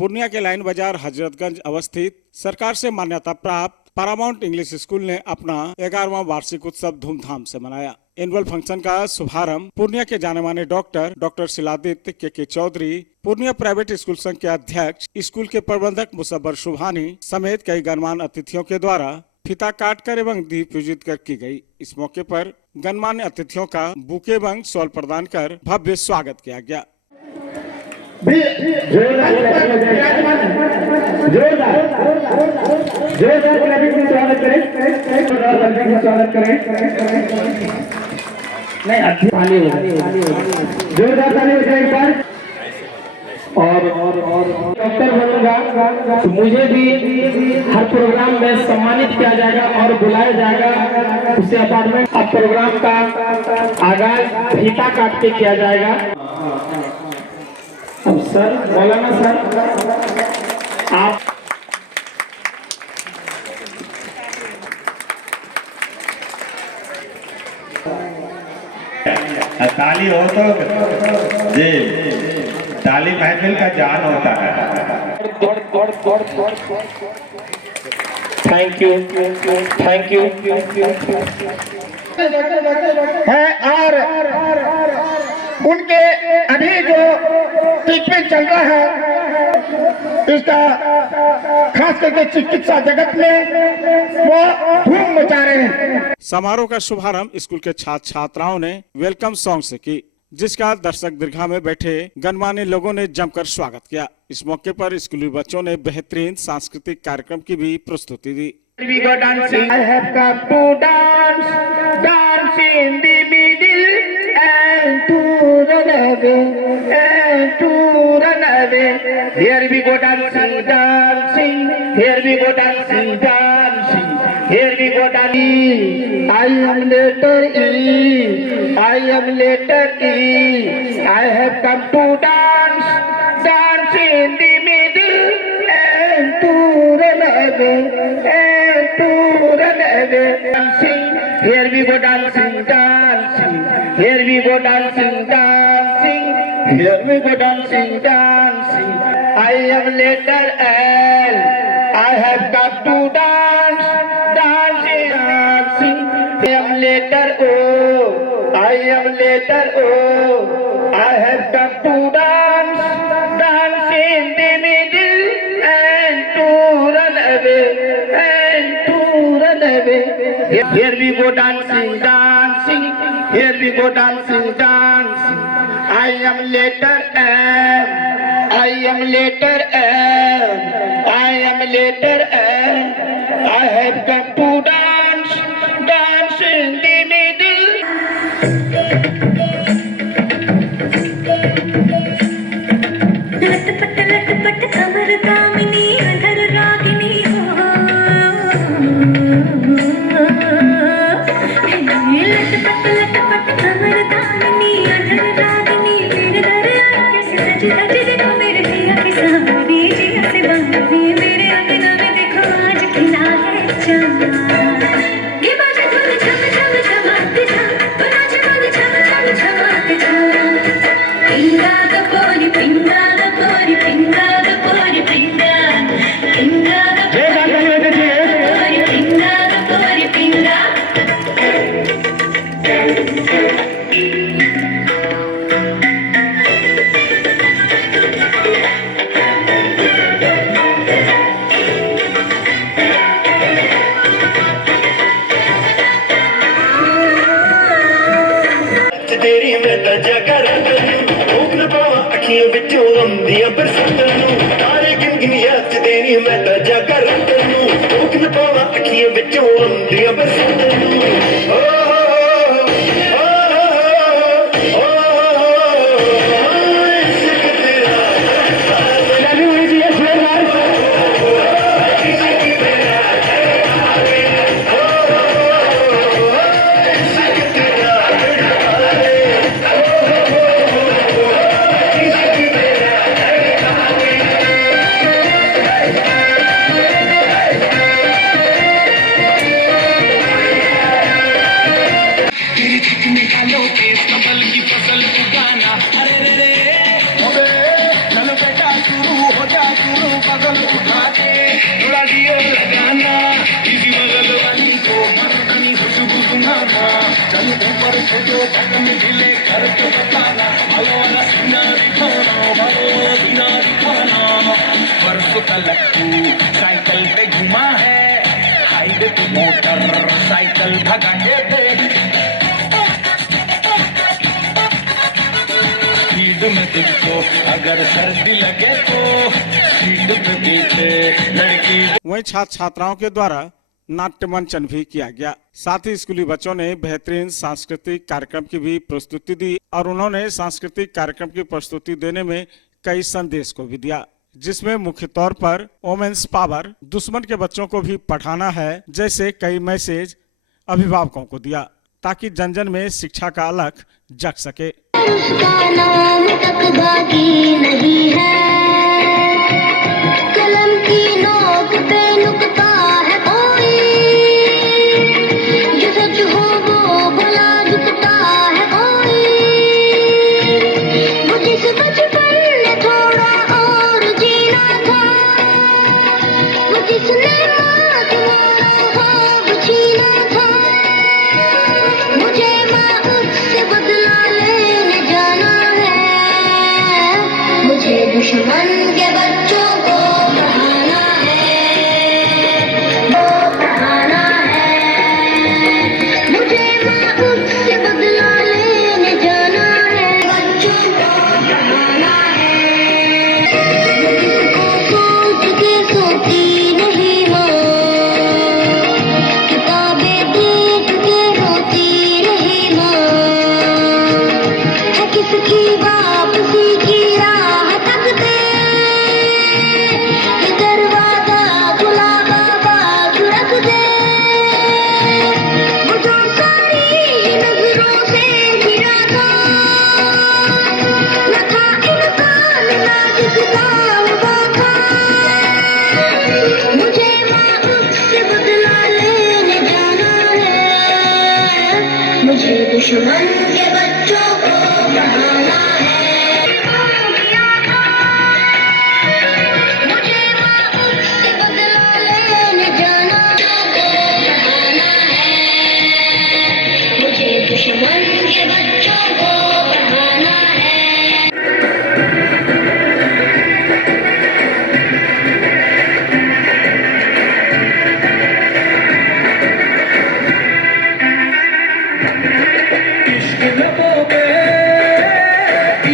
पूर्णिया के लाइन बाजार हजरतगंज अवस्थित सरकार से मान्यता प्राप्त पैरामाउंट इंग्लिश स्कूल ने अपना 11वां वार्षिक उत्सव धूमधाम से मनाया। एनुअल फंक्शन का शुभारंभ पूर्णिया के जाने माने डॉक्टर शिलादित्य के चौधरी, पूर्णिया प्राइवेट स्कूल संघ के अध्यक्ष, स्कूल के प्रबंधक मुसब्बर सुभानी समेत कई गणमान्य अतिथियों के द्वारा फीता काटकर एवं दीप पूजित कर की गई। इस मौके पर गणमान्य अतिथियों का बुके एवं शॉल प्रदान कर भव्य स्वागत किया गया। और डॉक्टर बनूंगा तो मुझे भी हर प्रोग्राम में सम्मानित किया जाएगा और बुलाया जाएगा उससे अपार्टमेंट। अब प्रोग्राम का आगाज फीता काट के किया जाएगा। अब सर मौलाना सर आप ताली हो तो जी ताली महफिल का जान होता है। थैंक यू है। और उनके अभी जो ट्रीटमेंट चल रहा है इसका खास करके चिकित्सा जगत में वो धूम मचा रहे हैं। समारोह का शुभारंभ स्कूल के छात्र छात्राओं ने वेलकम सॉन्ग से की, जिसका दर्शक दीर्घा में बैठे गणमान्य लोगों ने जमकर स्वागत किया। इस मौके पर स्कूली बच्चों ने बेहतरीन सांस्कृतिक कार्यक्रम की भी प्रस्तुति दी। I have come to dance, dance in the middle and to run away, and to run away. Here we go dancing, dancing. Here we go dancing, dancing. Here we go dancing. I am letter E. I am letter E. I have come to dance, dance in the middle and to run away. Dancing, here we go dancing, dancing. Here we go dancing, dancing. Here we go dancing, dancing. I am letter L. I have come to dance, dancing, dancing. I am letter O. I am letter O. I have come to dance, dance in the middle and to run away. Here we go dancing, dancing. Here we go dancing, dancing. I am letter M. I am letter M. I am letter M. I have come to dance, dance in the middle. लटपट कमर दामिनी अधर रागिनी हो। लटपट कमर दामिनी अधर रागिनी मेरे दरिया कैसे सज धज देखो मेरे पिया के सामने जिया से बांधी मेरे अंगना में देखो आज खिला है चांद। ये बाजे धुन छम छम छमाते छम नाच मन छम छम छमाते छम। पिंगा द पोरी पिंगा द पोरी पिंगा द पोरी पिंगा पिंगा द पोरी पिंगा द पोरी पिंगा। तेरी मैं तजा कर ओखल पावा अखियों विचों आंदियां बरसातां नूं तारे गिनगिनियां च तेरी मैं तजा कर ओखल पावा अखियों विचों आंदियां बरसातां नूं। साइकिल पे घुमा है हाईवे मोटर साइकिल भगाते थे स्पीड में तुझको अगर सर्दी लगे तो सीट पे पीछे लड़की। वहीं छात्र छात्राओं के द्वारा नाट्य मंचन भी किया गया। साथ ही स्कूली बच्चों ने बेहतरीन सांस्कृतिक कार्यक्रम की भी प्रस्तुति दी और उन्होंने सांस्कृतिक कार्यक्रम की प्रस्तुति देने में कई संदेश को भी दिया, जिसमें मुख्य तौर पर वोमेन्स पावर, दुश्मन के बच्चों को भी पढ़ाना है जैसे कई मैसेज अभिभावकों को दिया ताकि जन जन में शिक्षा का अलख जग सके। उसका नाम तकबागी नहीं है, कलम की नोक पे नुकता है कोई, जो सच हो वो भला झुकता है कोई, वो जिस बचपन में थोड़ा और जीना था, वो जिसने माँ तुम्हारा ख्वाब छीना था, मुझे माँ उससे बदला लेने जाना है, मुझे दुश्मन के बच्चों को पढ़ाना है, वो पढ़ाना है, मुझे माँ उससे बदला लेने जाना है, बच्चों को पढ़ाना है। जिसको सोच के सोती नहीं हो, किताबें देख के रोती नहीं हो, है किसकी वापसी की राह तकते, ये दरवाजा खुला बाबा रख दे, वो जो सारी नजरों से घिरा था, न था इनसान ना किसका हुआ था, मुझे माँ उससे बदला लेने जाना है, मुझे दुश्मन के बच्चों को पढ़ाना है। मुझे माँ उससे बदला लेने जाना है, मुझे दुश्मन के बच्चों को पढ़ाना है। इश्क लबों पे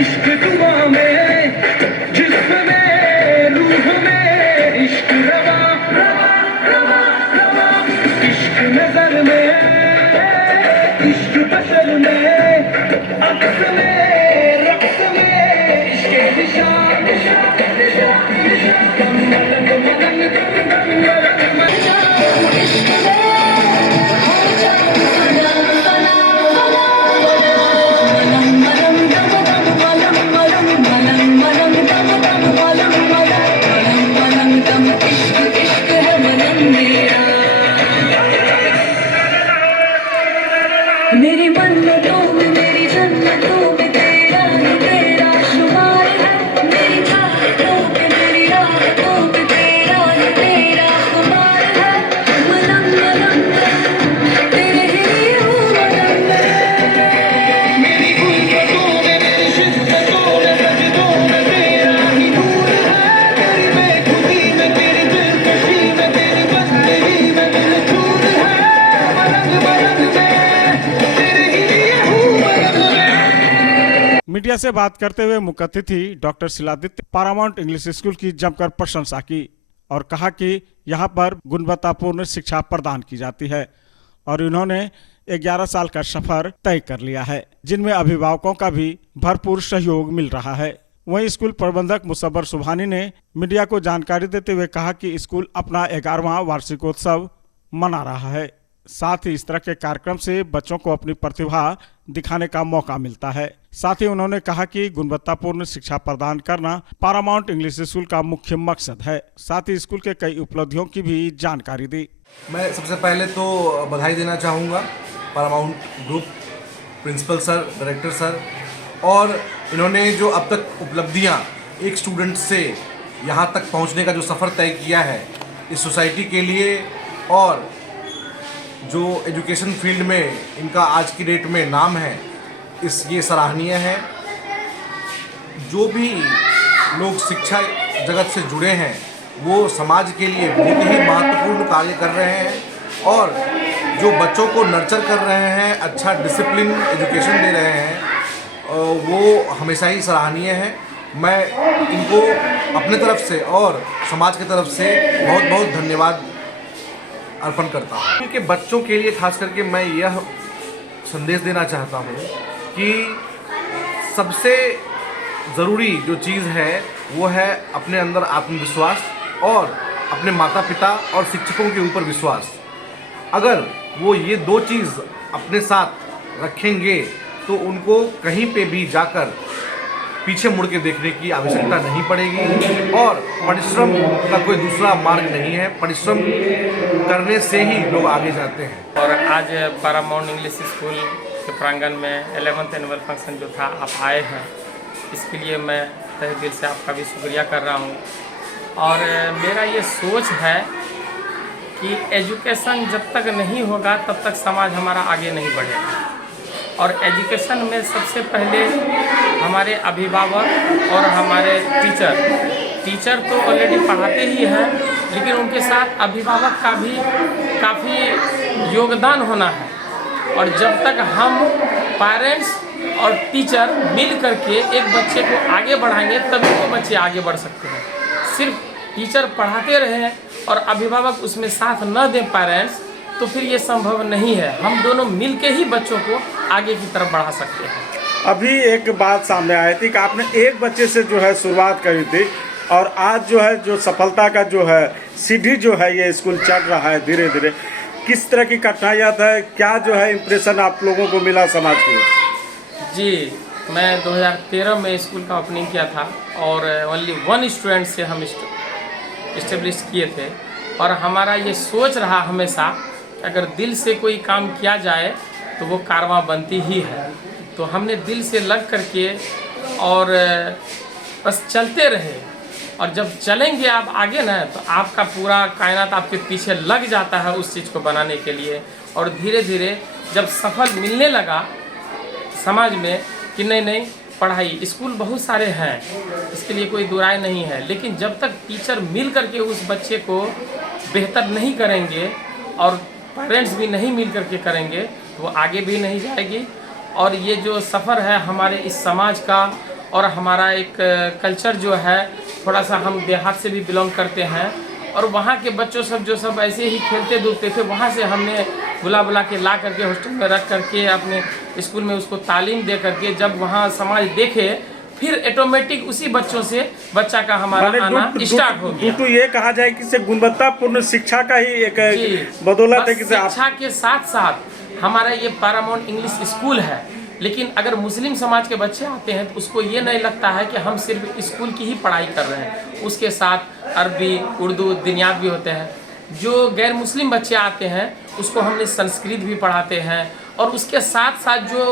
इश्क दुआ में जिस्म में रूह में इश्क रवा रवा रवा रवा, इश्क नजर में इश्क बशर में अक्स में रक्स में इश्क दिशा दिशा दिशा दिशा दम मलंग मलंग दम दम मलंग मलंग इश्क में हो जाओ सनम सनम मलंग मलंग दम दम मलंग मलंग मलंग मलंग दम दम मलंग मलंग मलंग मलंग दम इश्क इश्क है मलंग मेरा, मेरी मन्नतों में मेरी जन्नतों में तेरा ही तेरा शुमार है, मेरी चाहतों पे मेरी राहतों पे तेरा ही तेरा शुमार है, मलंग मलंग तेरे ही हूँ मलंग, मेरी उल्फतों में मेरी शिद्दतों में सजदों में तेरा ही नूर है, तेरी बेखुदी में तेरी दिलकशी में तेरी बंदगी में दिल चूर है, मलंग मलंग में तेरे ही हूँ मलंग में। मीडिया से बात करते हुए मुख्य अतिथि doctor Shiladitya Paramount English school की जमकर प्रशंसा की और कहा कि यहाँ पर गुणवत्तापूर्ण शिक्षा प्रदान की जाती है और इन्होंने 11 साल का सफर तय कर लिया है, जिनमें अभिभावकों का भी भरपूर सहयोग मिल रहा है। वहीं स्कूल प्रबंधक मुसब्बर सुभानी ने मीडिया को जानकारी देते हुए कहा कि स्कूल अपना 11वां वार्षिकोत्सव मना रहा है। साथ ही इस तरह के कार्यक्रम से बच्चों को अपनी प्रतिभा दिखाने का मौका मिलता है। साथ ही उन्होंने कहा कि गुणवत्तापूर्ण शिक्षा प्रदान करना पारामाउंट इंग्लिश स्कूल का मुख्य मकसद है। साथ ही स्कूल के कई उपलब्धियों की भी जानकारी दी। मैं सबसे पहले तो बधाई देना चाहूँगा Paramount group, principal sir, director sir, और इन्होंने जो अब तक उपलब्धियाँ एक स्टूडेंट से यहाँ तक पहुँचने का जो सफ़र तय किया है इस सोसाइटी के लिए और जो एजुकेशन फील्ड में इनका आज की डेट में नाम है, ये सराहनीय है। जो भी लोग शिक्षा जगत से जुड़े हैं वो समाज के लिए बहुत ही महत्वपूर्ण कार्य कर रहे हैं और जो बच्चों को नर्चर कर रहे हैं, अच्छा डिसिप्लिन एजुकेशन दे रहे हैं, वो हमेशा ही सराहनीय है। मैं इनको अपने तरफ से और समाज की तरफ से बहुत बहुत धन्यवाद अर्पण करता हूँ। क्योंकि बच्चों के लिए खास करके मैं यह संदेश देना चाहता हूँ कि सबसे ज़रूरी जो चीज़ है वो है अपने अंदर आत्मविश्वास और अपने माता पिता और शिक्षकों के ऊपर विश्वास। अगर वो ये दो चीज़ अपने साथ रखेंगे तो उनको कहीं पे भी जाकर पीछे मुड़ के देखने की आवश्यकता नहीं पड़ेगी और परिश्रम का कोई दूसरा मार्ग नहीं है। परिश्रम करने से ही लोग आगे जाते हैं। और आज पैरामाउंट इंग्लिश स्कूल के प्रांगण में 11th एनुअल फंक्शन जो था आप आए हैं, इसके लिए मैं तहे दिल से आपका भी शुक्रिया कर रहा हूँ। और मेरा ये सोच है कि एजुकेशन जब तक नहीं होगा तब तक समाज हमारा आगे नहीं बढ़ेगा। और एजुकेशन में सबसे पहले हमारे अभिभावक और हमारे टीचर तो ऑलरेडी पढ़ाते ही हैं, लेकिन उनके साथ अभिभावक का भी काफ़ी योगदान होना है। और जब तक हम पेरेंट्स और टीचर मिल करके एक बच्चे को आगे बढ़ाएंगे तभी वो बच्चे आगे बढ़ सकते हैं। सिर्फ टीचर पढ़ाते रहें और अभिभावक उसमें साथ न दें पेरेंट्स, तो फिर ये संभव नहीं है। हम दोनों मिलके ही बच्चों को आगे की तरफ बढ़ा सकते हैं। अभी एक बात सामने आई थी कि आपने एक बच्चे से जो है शुरुआत करी थी और आज जो है जो सफलता का जो है सीढ़ी जो है ये स्कूल चढ़ रहा है धीरे धीरे। किस तरह की कठिनाइयाँ था, क्या जो है इम्प्रेशन आप लोगों को मिला समाज की? जी, मैं 2013 में स्कूल का ओपनिंग किया था और ओनली 1 स्टूडेंट से हम इस्टेब्लिश किए थे। और हमारा ये सोच रहा हमेशा कि अगर दिल से कोई काम किया जाए तो वो कारवां बनती ही है। तो हमने दिल से लग करके और बस चलते रहे। और जब चलेंगे आप आगे ना तो आपका पूरा कायनात आपके पीछे लग जाता है उस चीज़ को बनाने के लिए। और धीरे धीरे जब सफल मिलने लगा समाज में कि नहीं पढ़ाई स्कूल बहुत सारे हैं, इसके लिए कोई दुराई नहीं है, लेकिन जब तक टीचर मिल करके उस बच्चे को बेहतर नहीं करेंगे और पेरेंट्स भी नहीं मिल करके करेंगे तो वो आगे भी नहीं जाएगी। और ये जो सफ़र है हमारे इस समाज का और हमारा एक कल्चर जो है, थोड़ा सा हम देहात से भी बिलोंग करते हैं और वहाँ के बच्चों सब जो सब ऐसे ही खेलते धूपते थे, वहाँ से हमने बुला के ला करके हॉस्टल में रख करके अपने स्कूल में उसको तालीम दे करके जब वहाँ समाज देखे फिर ऑटोमेटिक उसी बच्चों से बच्चा का हमारा आना स्टार्ट हो गया। तो ये कहा जाए कि से गुणवत्तापूर्ण शिक्षा का ही एक बदौलत है कि शिक्षा के साथ साथ हमारा ये पैरामाउंट इंग्लिश स्कूल है। लेकिन अगर मुस्लिम समाज के बच्चे आते हैं तो उसको ये नहीं लगता है कि हम सिर्फ स्कूल की ही पढ़ाई कर रहे हैं, उसके साथ अरबी, उर्दू, दिनियात भी होते हैं। जो गैर मुस्लिम बच्चे आते हैं उसको हमने संस्कृत भी पढ़ाते हैं और उसके साथ साथ जो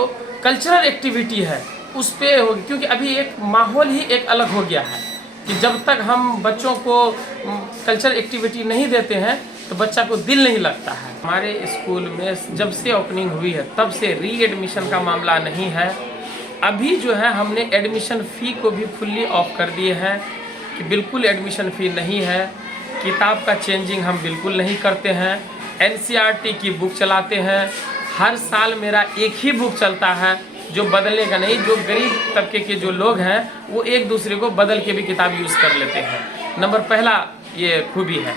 कल्चरल एक्टिविटी है उस पर हो, क्योंकि अभी एक माहौल ही एक अलग हो गया है कि जब तक हम बच्चों को कल्चरल एक्टिविटी नहीं देते हैं तो बच्चा को दिल नहीं लगता है। हमारे स्कूल में जब से ओपनिंग हुई है तब से री एडमिशन का मामला नहीं है। अभी जो है हमने एडमिशन फ़ी को भी फुल्ली ऑफ कर दिए हैं कि बिल्कुल एडमिशन फ़ी नहीं है। किताब का चेंजिंग हम बिल्कुल नहीं करते हैं। NCERT की बुक चलाते हैं। हर साल मेरा एक ही बुक चलता है जो बदलने का नहीं। जो गरीब तबके के जो लोग हैं वो एक दूसरे को बदल के भी किताब यूज़ कर लेते हैं। नंबर पहला ये खूबी है।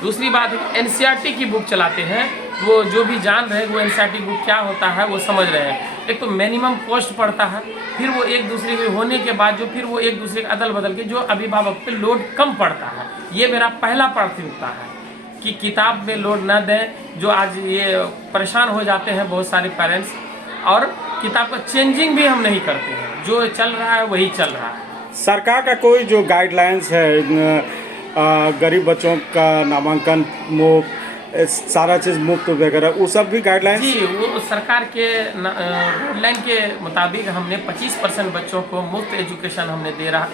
दूसरी बात है NCERT की बुक चलाते हैं, वो जो भी जान रहे हैं वो NCERT बुक क्या होता है वो समझ रहे हैं। एक तो मिनिमम कॉस्ट पड़ता है, फिर वो एक दूसरे के होने के बाद जो फिर वो एक दूसरे का अदल बदल के जो अभिभावक पे लोड कम पड़ता है। ये मेरा पहला प्राथमिकता है कि किताब में लोड न दें। जो आज ये परेशान हो जाते हैं बहुत सारे पेरेंट्स, और किताब का चेंजिंग भी हम नहीं करते हैं, जो चल रहा है वही चल रहा है। सरकार का कोई जो गाइडलाइंस है गरीब बच्चों का नामांकन मुफ्त, सारा चीज़ मुफ्त वगैरह, वो सब भी गाइडलाइंस? जी, वो सरकार के गाइडलाइन के मुताबिक हमने 25% बच्चों को मुफ्त एजुकेशन हमने दे रहा